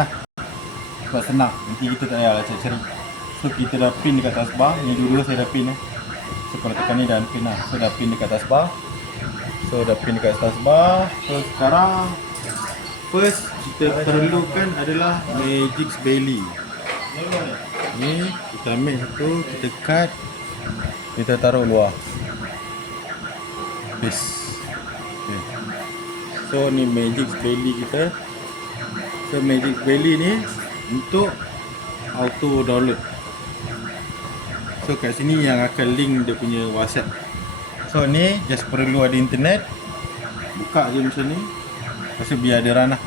lah, sebab senang, nanti kita tak payahlah cari-cari. So kita dah pin dekat taskbar, ni dua-dua saya dah pin So kalau tekan ni dah pin lah, so dah pin dekat taskbar. So sekarang first kita perlukan adalah Magic Belly. Ni kita ambil satu, kita cut, kita taruh luar. Okay. So ni Magic Belly kita. So Magic Belly ni untuk auto download. So kat sini yang akan link dia punya WhatsApp. So ni just perlu ada internet, buka je macam ni, lepas tu biar dia run lah.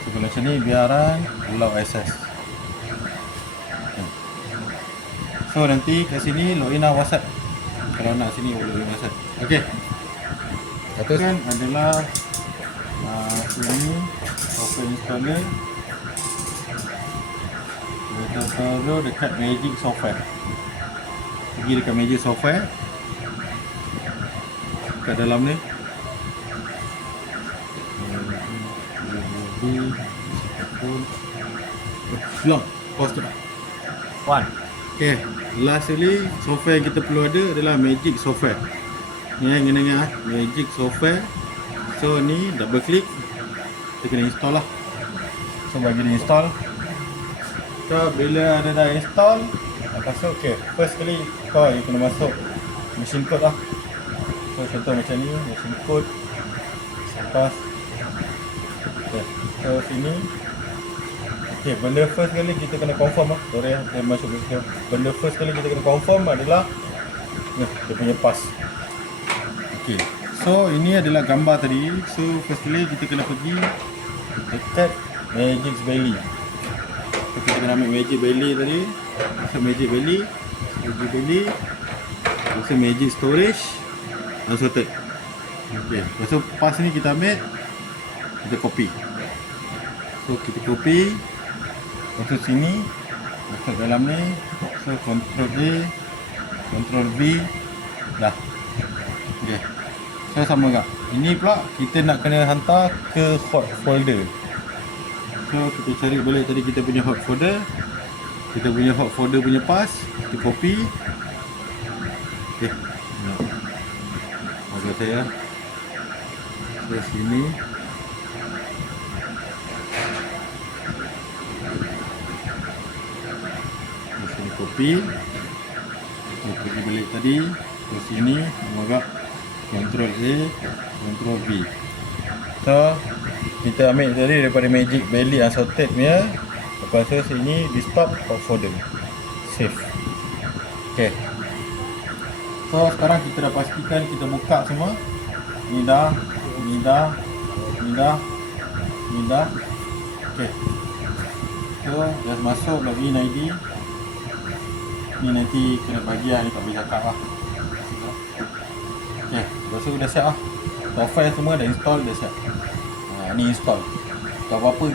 So kalau macam ni biar run, allow access. So nanti kat sini login lah WhatsApp. Kalau nak sini login WhatsApp. Okay. Satu kan adalah sini software installer. Kita taruh dekat Magic Software. Pergi dekat Magic Software, kat dalam ni long pause tu dah. Okay, last sekali software yang kita perlu ada adalah Magic Software. Ni kena Magic Software. So ni double click, kita kena install lah. So bagi dia install, so bila ada dah install, lepas tu okay, first kali kau kena masuk machine code lah. So contoh macam ni, machine code atas. Okay, so sini okay, benda first kali kita kena confirm lah. Sorry lah, dia masuk ke situ. Benda first kali kita kena confirm adalah ni, dia punya pass. Okay, so ini adalah gambar tadi. So first kali kita kena pergi dekat Magic Belly. So kita kena ambil Magic Belly tadi. So Magic Belly, so Magic Storage, unsorted. Okay, lepas tu pass ni kita ambil, kita copy. So kita copy, lepas tu sini masuk dalam ni. So Ctrl A, Ctrl V, dah. Okay, so sama juga. Ini pula kita nak kena hantar ke hot folder. So kita cari balik tadi kita punya hot folder. Kita punya hot folder punya pass, kita copy. Okay, agak saya ke sini. Di sini copy. Kita pergi balik tadi ke sini, agak Ctrl A, Ctrl V. So kita ambil tadi daripada Magic Belly unsorted punya. Lepas tu sini di stop hot folder, save. Okay, so sekarang kita dah pastikan kita buka semua. Ni dah. Okay, so just masuk login ID. Ni nanti kena bagi lah, ni tak boleh cakap lah. Okay, lepas tu dah siap lah. Software semua dah install, dah siap. Ni install. Tak apa-apa